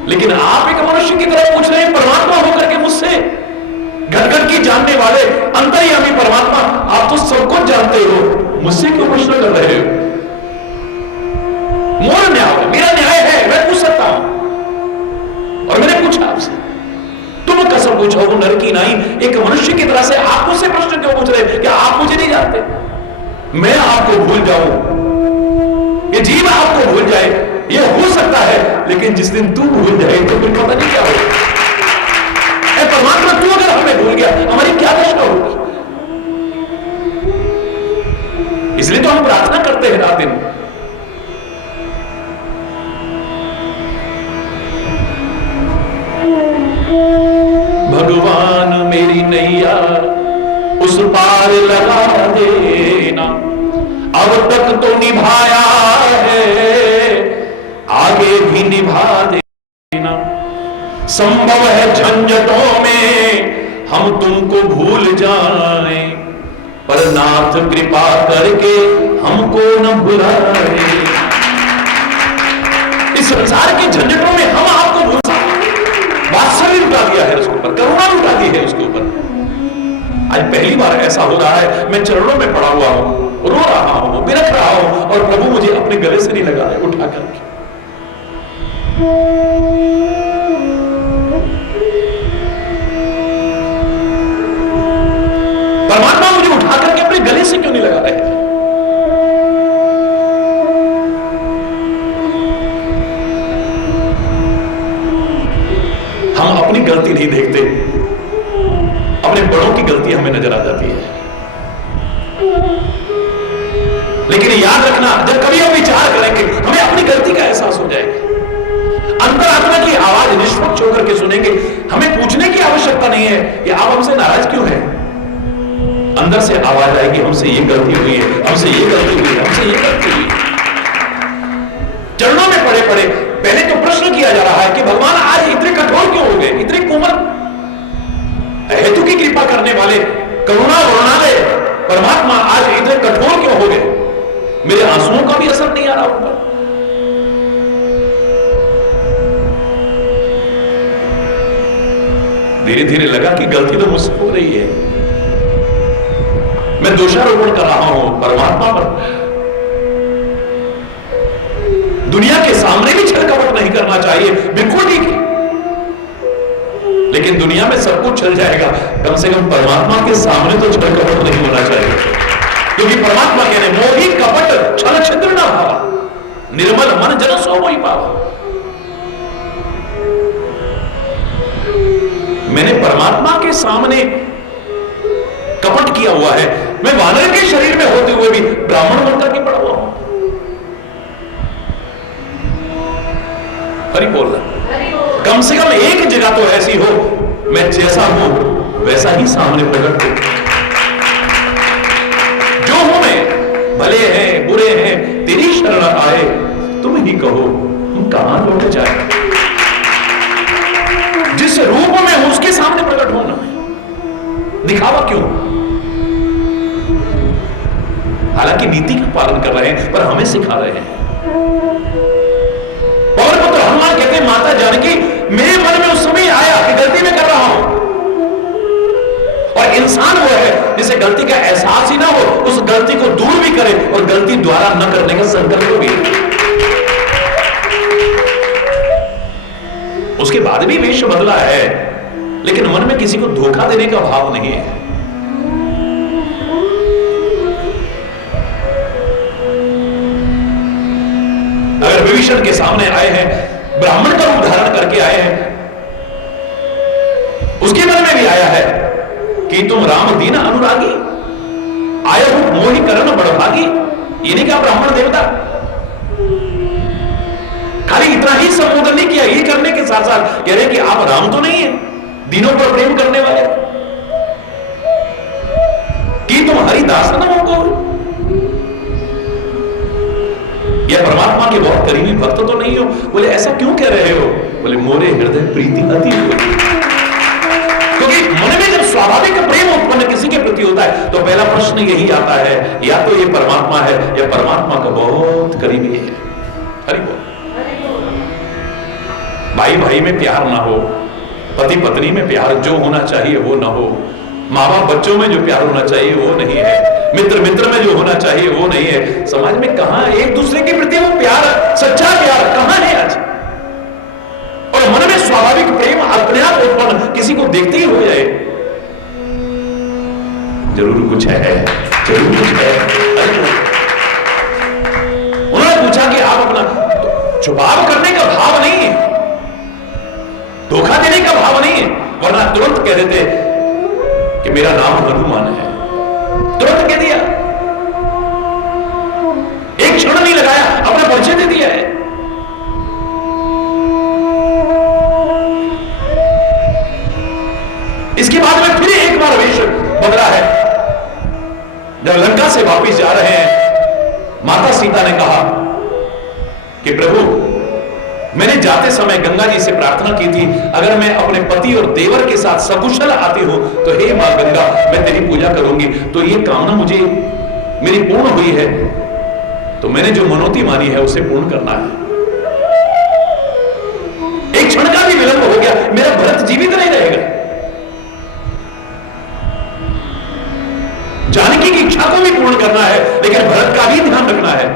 लेकिन आप एक मनुष्य की तरह पूछ रहे हैं, परमात्मा होकर के मुझसे। घट घट की जानने वाले अंतर्यामी परमात्मा, आप तो सब कुछ जानते हो, मुझसे क्यों प्रश्न कर रहे हो? मोर न्याय, मेरा न्याय है, मैं पूछ सकता हूं। और मैंने पूछा आपसे, तुम कसम पूछो वो नर की नाई, एक मनुष्य की तरह से आप मुझसे प्रश्न क्यों पूछ रहे? क्या आप मुझे नहीं जानते? मैं आपको भूल जाऊं, ये जीव आपको भूल जाए, ये हो सकता है, लेकिन जिस दिन तू भूल जाए तो फिर पता नहीं क्या होगा। परमात्मा तू अगर हमें भूल गया, हमारी क्या दशा होगी? इसलिए तो हम प्रार्थना करते हैं रात दिन। भगवान मेरी नैया उस पार लगा देना, अब तक तो निभाया है, आगे भी निभा देना। संभव है झंझटों में हम तुमको भूल जाएं, पर नाथ कृपा करके हमको न भुलाए। इस संसार के झंझटों में हम आपको भूल सकते, वात्सल्य लुटा दिया है उसके ऊपर, करुणा लुटा दी है उसके ऊपर। आज पहली बार ऐसा हो रहा है, मैं चरणों में पड़ा हुआ हूं, रो रहा हूं, बिलख रहा हूं, और प्रभु मुझे अपने गले से नहीं लगा रहे उठा करके। परमात्मा मुझे उठा करके अपने गले से क्यों नहीं लगा रहे? हम अपनी गलती नहीं देखते, अपने बड़ों की गलती हमें नजर आ जाती है। लेकिन याद रखना, जब कभी हम विचार करेंगे, हमें अपनी गलती का एहसास हो जाएगा। अंतरात्मा की आवाज निष्पक्ष होकर के सुनेंगे, हमें पूछने की आवश्यकता नहीं है कि आप हमसे नाराज क्यों हैं। अंदर से आवाज आएगी, हमसे ये गलती हुई है, हमसे ये गलती हुई है, हमसे ये गलती हुई है। चरणों में पड़े पड़े पहले तो प्रश्न किया जा रहा है कि भगवान आज इतने कठोर क्यों हो गए, इतने कोमल? हेतु की कृपा करने वाले, करुणा वर्णालय परमात्मा आज इतने कठोर क्यों हो गए? मेरे आंसुओं का भी असर नहीं आ रहा ऊपर। धीरे धीरे लगा कि गलती तो मुझसे हो रही है, मैं दोषारोपण कर रहा हूं परमात्मा पर। दुनिया के सामने भी छल कपट नहीं करना चाहिए, बिल्कुल ठीक है, लेकिन दुनिया में सब कुछ चल जाएगा, कम से कम परमात्मा के सामने तो छल कपट नहीं होना चाहिए। क्योंकि परमात्मा कहने मोही कपट छल छिद्र ना भावा, निर्मल मन जन सो मोहि पावा। मैंने परमात्मा के सामने कपट किया हुआ है, मैं वानर के शरीर में होते हुए भी ब्राह्मण बनकर के पड़ा हुआ हूं। हरि बोल रहा, कम से कम एक जगह तो ऐसी हो मैं जैसा हूं वैसा ही सामने प्रकट हो। जो हूं मैं, भले हैं बुरे हैं, तेरी शरण आए, तुम ही कहो हम कहां लौट जाए। जिस रूप में हूं उसके सामने प्रकट होना, दिखावा क्यों? हालांकि नीति का पालन कर रहे हैं, पर हमें सिखा रहे हैं। पवन पुत्र हनुमान कहते हैं, माता जानकी मेरे मन में उस समय आया कि गलती मैं कर रहा हूं। और इंसान वो है जिसे गलती का एहसास ही ना हो, उस गलती को दूर भी करे और गलती द्वारा न करने का संकल्प भी। उसके बाद भी वेश बदला है, लेकिन मन में किसी को धोखा देने का भाव नहीं है। अगर विभीषण के सामने आए हैं, ब्राह्मण का रूप धारण करके आए हैं, उसके मन में भी आया है कि तुम राम दीन अनुरागी, आय हो मोहि करण बड़भागी। ये नहीं कहा ब्राह्मण देवता, खाली इतना ही संबोधन नहीं किया, ये करने के साथ साथ कह रहे कि आप राम तो नहीं है, दीनों पर प्रेम करने वाले, कि तुम हरिदास न हो, या परमात्मा के बहुत करीबी भक्त तो नहीं हो। बोले ऐसा क्यों कह रहे हो? बोले मोरे हृदय प्रीति अति हो। क्योंकि मन में जब स्वाभाविक प्रेम उत्पन्न किसी के प्रति होता है तो पहला प्रश्न यही आता है, या तो ये परमात्मा है या परमात्मा का बहुत करीबी है। हरि बोल। भाई भाई में प्यार ना हो, पति पत्नी में प्यार जो होना चाहिए वो ना हो, माँ बाप बच्चों में जो प्यार होना चाहिए वो नहीं है, मित्र मित्र में जो होना चाहिए वो नहीं है। समाज में कहां एक दूसरे के प्रति वो प्यार, सच्चा प्यार कहां है आज? और मन में स्वाभाविक प्रेम अपने आप उत्पन्न किसी को देखते ही हो जाए, जरूर कुछ है, जरूर कुछ है। उन्होंने पूछा कि आप अपना छुपाव करने का भाव नहीं है, धोखा देने का भाव नहीं है, वरना तुरंत कह देते कि मेरा नाम हनुमान है, तुरंत कह दिया, एक क्षण नहीं लगाया, अपना परिचय दे दिया है। इसके बाद में फिर एक बार वेश बदला है। जब लंका से वापस जा रहे हैं, माता सीता ने कहा कि प्रभु, मैंने जाते समय गंगा जी से प्रार्थना की थी, अगर मैं अपने पति और देवर के साथ सकुशल आती हूं तो हे मां गंगा, मैं तेरी पूजा करूंगी। तो ये कामना मुझे मेरी पूर्ण हुई है, तो मैंने जो मनोती मानी है उसे पूर्ण करना है। एक क्षण का भी विलंब हो गया, मेरा भरत जीवित नहीं रहेगा। जानकी की इच्छा को भी पूर्ण करना है, लेकिन भरत का भी ध्यान रखना है।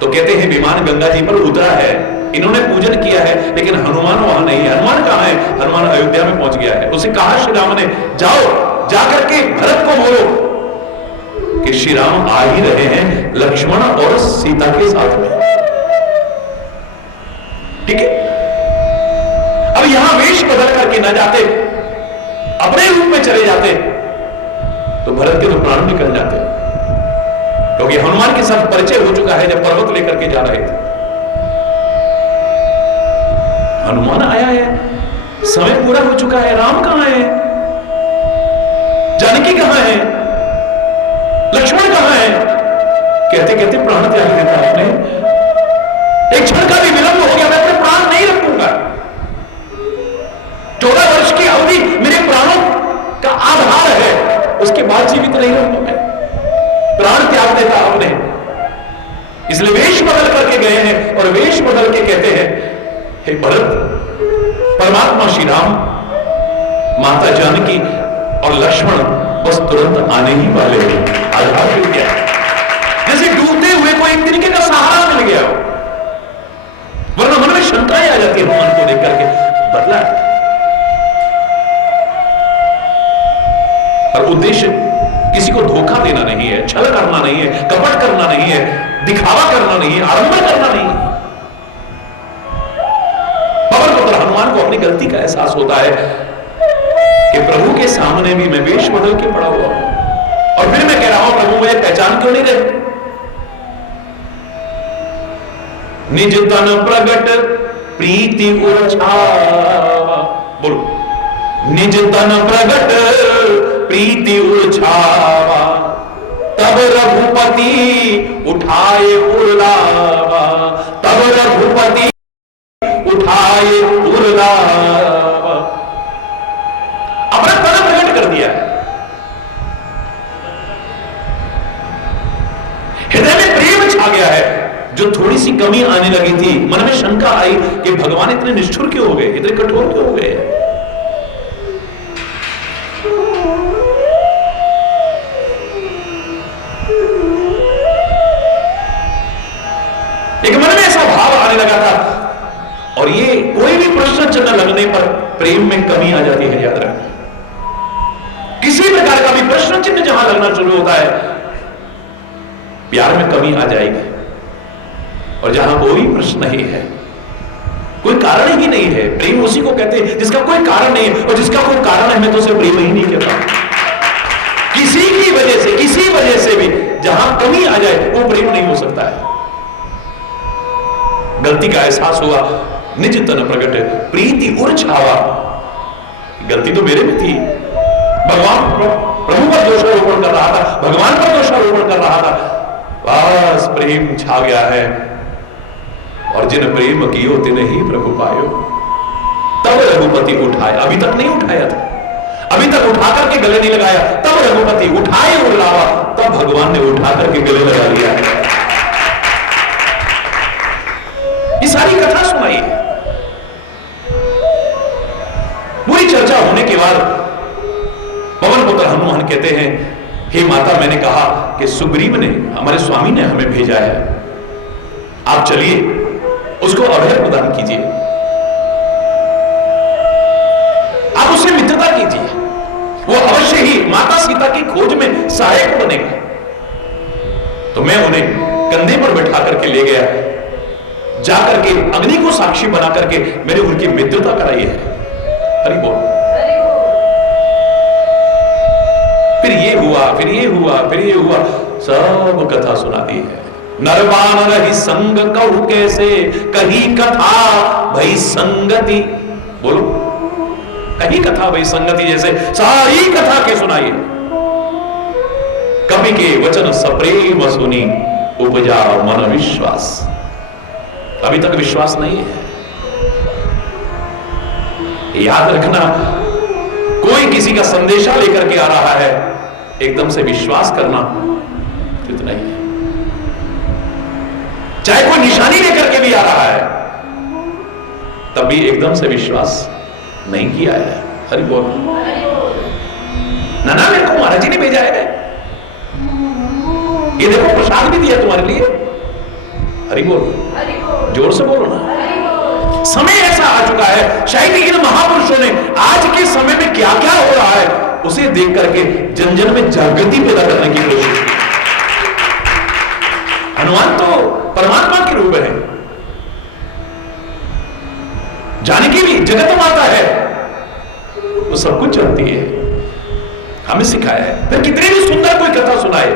तो कहते हैं विमान गंगा जी पर उतरा है, इन्होंने पूजन किया है, लेकिन हनुमान वहां नहीं है। हनुमान कहां है? हनुमान अयोध्या में पहुंच गया है। उसे कहा श्री राम ने, जाओ जाकर के भरत को बोलो कि श्री राम आ ही रहे हैं लक्ष्मण और सीता के साथ में। ठीक है, अब यहां वेश बदल करके न जाते, अपने रूप में चले जाते तो भरत के तो प्राण निकल जाते, क्योंकि हनुमान के साथ परिचय हो चुका है। जब पर्वत लेकर के जा रहे थे, हनुमान आया है, समय पूरा हो चुका है, राम कहां है, जानकी कहां है, लक्ष्मण कहां है? कहते कहते प्राण त्याग देता आपने। एक क्षण का भी विलंब हो गया, मैं अपने प्राण नहीं रखूंगा। 14 वर्ष की अवधि मेरे प्राणों का आधार है, उसके बाद जीवित नहीं रहूंगा मैं। प्राण त्याग देता आपने, इसलिए वेश बदल करके गए हैं। और वेश बदल के कहते हैं, हे भरत, परमात्मा श्री राम, माता जानकी और लक्ष्मण बस तुरंत आने ही वाले हैं। आधार मिल गया, जैसे डूबते हुए को एक तरीके का सहारा मिल गया हो, वरना मन में शंकाएं आ जाती है हनुमान को देख करके। बदला और उद्देश्य किसी को धोखा देना नहीं है, छल करना नहीं है, कपट करना नहीं है, दिखावा करना नहीं है, आडंबर करना नहीं है। पवन पुत्र हनुमान को अपनी गलती का एहसास होता है कि प्रभु के सामने भी मैं वेश बदल के पड़ा हुआ हूं, और फिर मैं कह रहा हूं प्रभु मुझे पहचान क्यों नहीं रहे? निज तन प्रगट प्रीति उछावा, बोलो, निज तन प्रगट प्रीति उछावा, तब रघुपति उठाए उर्लावा, तब रघुपति उठाए उर्लावा। अपना तन प्रकट कर दिया, हृदय में प्रेम छा गया है। जो थोड़ी सी कमी आने लगी थी, मन में शंका आई कि भगवान इतने निष्ठुर क्यों हो गए, इतने कठोर क्यों हो गए। एक मन में ऐसा भाव आने लगा था, और ये कोई भी प्रश्न चिन्ह लगने पर प्रेम में कमी आ जाती है। याद रखना, किसी प्रकार का भी प्रश्न चिन्ह जहां लगना शुरू होता है, प्यार में कमी आ जाएगी। और जहां कोई प्रश्न नहीं है, कोई कारण ही नहीं है, प्रेम उसी को कहते हैं जिसका कोई कारण नहीं है। और जिसका कोई कारण है, मैं तो उसे प्रेम ही नहीं कहता। किसी की वजह से, किसी वजह से भी जहां कमी आ जाए, वो प्रेम नहीं हो सकता है। गलती का एहसास हुआ, निज तन प्रगट प्रीति उछावा, गलती तो मेरे में थी। भगवान प्रभु पर दोषारोपण कर रहा था, भगवान पर दोषारोपण कर रहा था। बस प्रेम छा गया है, और जिन प्रेम कियो तिन ही प्रभु पायो। तब रघुपति उठाए, अभी तक नहीं उठाया था, अभी तक उठा करके गले नहीं लगाया। तब रघुपति उठाए उर्लावा, तब भगवान ने उठा करके गले लगा लिया। ये सारी कथा सुनाई। कहते हैं, हे माता, मैंने कहा कि सुग्रीव ने, हमारे स्वामी ने हमें भेजा है, आप चलिए उसको अभय प्रदान कीजिए, आप उससे मित्रता कीजिए, वो अवश्य ही माता सीता की खोज में सहायक बनेगा। तो मैं उन्हें कंधे पर बैठा करके ले गया, जाकर के अग्नि को साक्षी बना करके मैंने उनकी मित्रता कराई है। हरि बोल। फिर ये हुआ, फिर ये हुआ, फिर ये हुआ, सब कथा सुना दी है। नरवान रही संग कहू कैसे, कही कथा भई संगति। बोलो, कही कथा भई संगति, जैसे सारी कथा के सुनाई। कवि के वचन सप्रेम सुनी, उपजा मन विश्वास। अभी तक विश्वास नहीं है। याद रखना, कोई किसी का संदेशा लेकर के आ रहा है, एकदम से विश्वास करना इतना ही है। चाहे कोई निशानी लेकर के भी आ रहा है, तब भी एकदम से विश्वास नहीं किया है। हरि बोल। ना मेरे को महाराज जी ने भेजा है, ये देखो प्रसाद भी दिया तुम्हारे लिए। हरि बोल, जोर से बोलो ना। समय ऐसा आ चुका है, शायद इन महापुरुषों ने आज के समय में क्या क्या हो रहा है उसे देख करके जन जन में जागृति पैदा करने की कोशिश की। हनुमान तो परमात्मा के रूप है, जानकी भी जगत माता है, वो सब कुछ जानती है, हमें सिखाया है। फिर कितनी भी सुंदर कोई कथा सुनाए,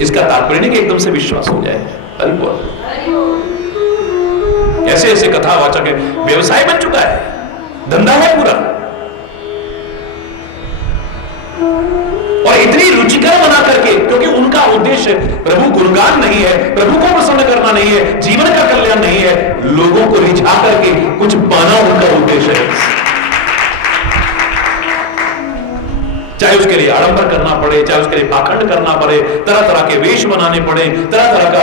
इसका तात्पर्य नहीं कि एकदम से विश्वास हो जाए। हरि बोल। ऐसे ऐसे कथावाचक है, व्यवसाय बन चुका है, धंधा है पूरा, और इतनी रुचिकर बना करके, क्योंकि उनका उद्देश्य प्रभु गुणगान नहीं है, प्रभु को प्रसन्न करना नहीं है, जीवन का कल्याण नहीं है, लोगों को रिझा करके कुछ पाना उनका उद्देश्य है। चाहे उसके लिए आडंबर करना पड़े, चाहे उसके लिए पाखंड करना पड़े, तरह तरह के वेश बनाने पड़े, तरह तरह का।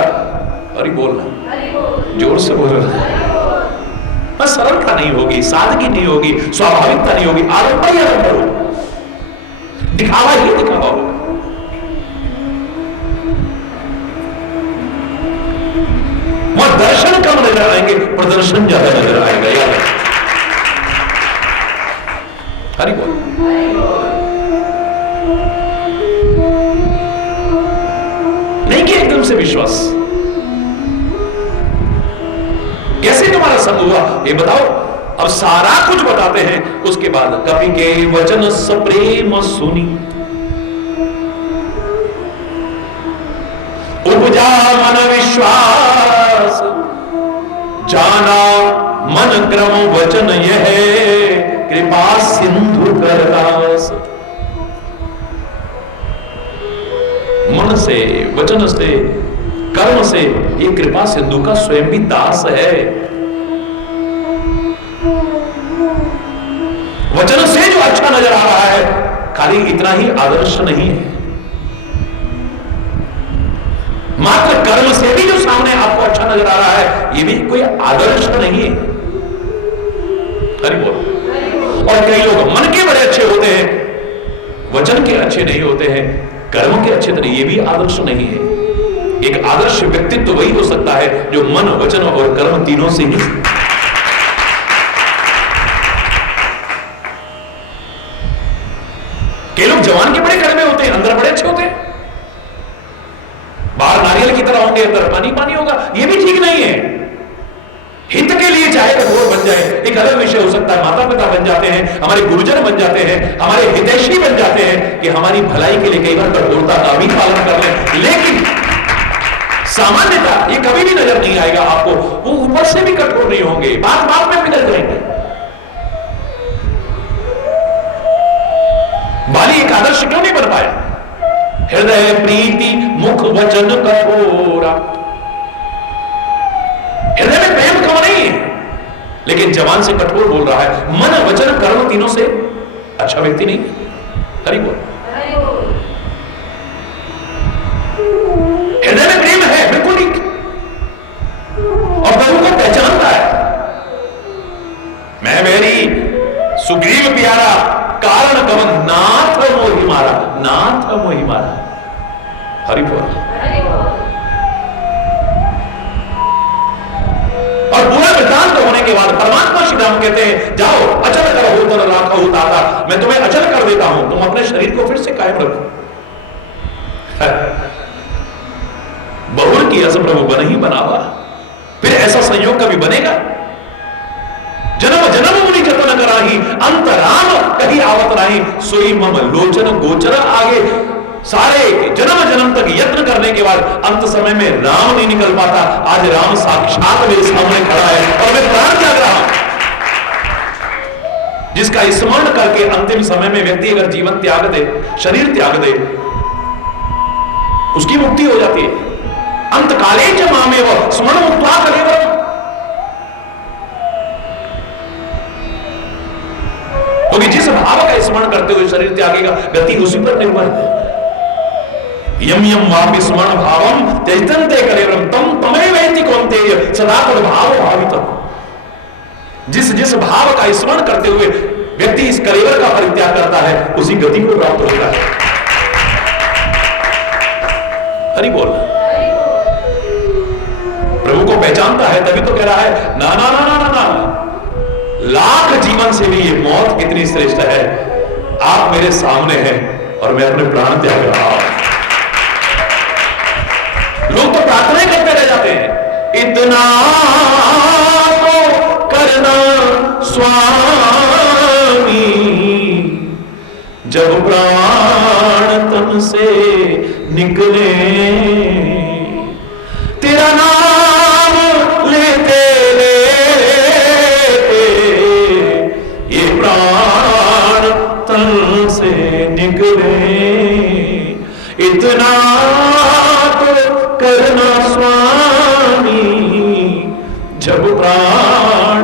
अरे बोलना, जोर से बोल रहा है। बस सरलता नहीं होगी, सादगी नहीं होगी, स्वाभाविकता नहीं होगी, आडंबर ही आडंबर होगा, दिखावा ही दिखावा होगा। वहां दर्शन कम नजर आएंगे, प्रदर्शन ज्यादा नजर आएगा। याद हरि बोल। नहीं कि एकदम से विश्वास। कैसे तुम्हारा संग हुआ ये बताओ। अब सारा कुछ बताते हैं, उसके बाद कवि के वचन सप्रेम सुनी, उपजा मन विश्वास, जाना मन क्रम वचन यह कृपा सिंधु करदास। मन से, वचन से, कर्म से ये कृपा सिंधु का स्वयं भी दास है। वचन से जो अच्छा नजर आ रहा है, खाली इतना ही आदर्श नहीं है, मात्र कर्म से भी जो सामने आपको अच्छा नजर आ रहा है, ये भी कोई आदर्श नहीं है। हरि बोल। और कई लोग मन के बड़े अच्छे होते हैं, वचन के अच्छे नहीं होते हैं, कर्म के अच्छे नहीं, ये भी आदर्श नहीं है। एक आदर्श व्यक्तित्व वही हो सकता है जो मन, वचन और कर्म तीनों से ही। कई लोग जवान के बड़े कड़वे होते हैं, अंदर बड़े अच्छे होते हैं, बाहर नारियल की तरह होंगे, अंदर पानी पानी होगा, ये भी ठीक नहीं है। हित के लिए चाहे कठोर बन जाए, एक अलग विषय हो सकता है, माता पिता बन जाते हैं, हमारे गुरुजन बन जाते हैं, हमारे हितैषी बन जाते हैं कि हमारी भलाई के लिए कई बार कठोरता का भी पालन कर लें, लेकिन सामान्यता ये कभी भी नजर नहीं आएगा आपको, वो ऊपर से भी कठोर नहीं होंगे, बात बात में पिघल जाएंगे। बाली एक आदर्श क्यों नहीं बन पाया? हृदय प्रीति मुख वचन कठोरा। हृदय में प्रेम कम नहीं है, लेकिन जवान से कठोर बोल रहा है। मन वचन कर्म तीनों से अच्छा व्यक्ति नहीं। हरि बोल। हृदय में प्रेम है, बिल्कुल ठीक, और प्रभु को पहचानता है। मैं मेरी सुग्रीव प्यारा कारण कवन नाथ मोहि मारा। हरि बोल। और पूरा वृत्तांत होने के बाद परमात्मा श्री राम कहते हैं जाओ अचल करो तन राखो ताता, मैं तुम्हें अचल कर देता हूं, तुम अपने शरीर को फिर से कायम रखो। बहुर की अस प्रभु बन ही बनावा, फिर ऐसा संयोग कभी बनेगा? जन्म जन्म मुनि जतन कराही, अंत राम कहीं आवत नहीं, सोई मम लोचन गोचर आगे। सारे जन्म जन्म तक यत्न करने के बाद अंत समय में राम नहीं निकल पाता। आज राम साक्षात मेरे सामने खड़ा है और मैं प्राण त्याग रहा हूं। जिसका स्मरण करके अंतिम समय में व्यक्ति अगर जीवन त्याग दे, शरीर त्याग दे, उसकी मुक्ति हो जाती है। अंतकाले च मामेव स्मरण मुक्त्वा कलेवरम। क्योंकि जिस भाव का स्मरण करते हुए शरीर त्यागेगा, गति उसी पर निर्भर है। यम यम वापि स्मरण भावम त्यजन्ते कलेवरम तम तमेव वेति कौन्तेय सदा तद्भाव भावितम्। जिस जिस भाव का स्मरण करते हुए व्यक्ति इस कलेवर का परित्याग करता है, उसी गति को प्राप्त होता है। हरि बोल। प्रभु को पहचानता है तभी तो कह रहा है ना ना ना ना ना ना, लाख जीवन से भी ये मौत कितनी श्रेष्ठ है। आप मेरे सामने हैं और मैं अपने प्राण त्याग रहा हूं। लोग तो प्रार्थना करते रह जाते हैं, इतना तो करना स्वामी, जब प्राण तन से निकले, तेरा नाम लेते लेते ये प्राण तन से निकले, इतना तो करना स्वामी, जब प्राण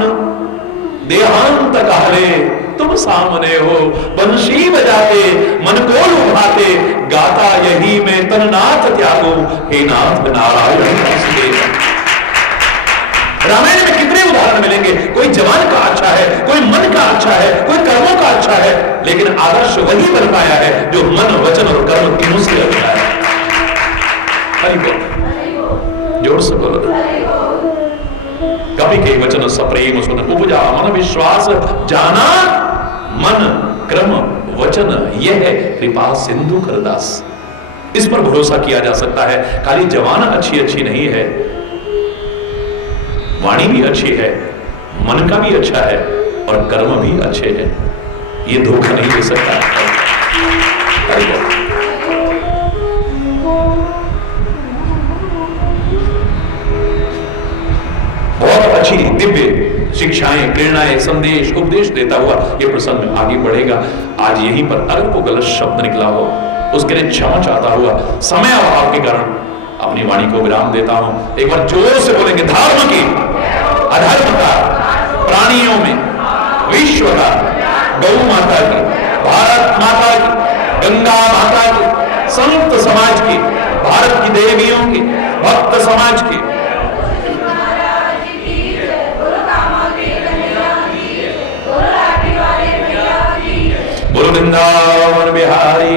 देहांत काले तुम सामने हो। बंशी बजाते मन को लुभाते, गाता यही मैं तननाथ त्यागो, हे नाथ नारायण वासुदेव। रामायण में कितने उदाहरण मिलेंगे। कोई जवान का अच्छा है, कोई मन का अच्छा है, कोई कर्मों का अच्छा है, लेकिन आदर्श वही बन पाया है जो मन वचन और कर्म तीनों से अच्छा है। हरि बोल, जोर से बोलो। कवि के वचन सप्रेम सुन उपजा मन विश्वास जाना, मन क्रम वचन यह है कृपा सिंधु करदास। इस पर भरोसा किया जा सकता है। खाली जवान अच्छी अच्छी नहीं है, वाणी भी अच्छी है, मन का भी अच्छा है और कर्म भी अच्छे हैं। ये धोखा नहीं दे सकता। बहुत अच्छी दिव्य शिक्षाएं, प्रेरणाएं, संदेश, उपदेश देता हुआ यह प्रसंग आगे बढ़ेगा। आज यहीं पर अगर को गलत शब्द निकला हो उसके लिए क्षमा चाहता हुआ समय अभाव के कारण अपनी वाणी को विराम देता हूं। एक बार जोर से बोलेंगे, धर्म की, अधर्म का, प्राणियों में, विश्व का, गौ माता की, भारत माता की, गंगा माता की, संत समाज की, भारत की देवियों की, भक्त समाज की, बोलो वृंदावन बिहारी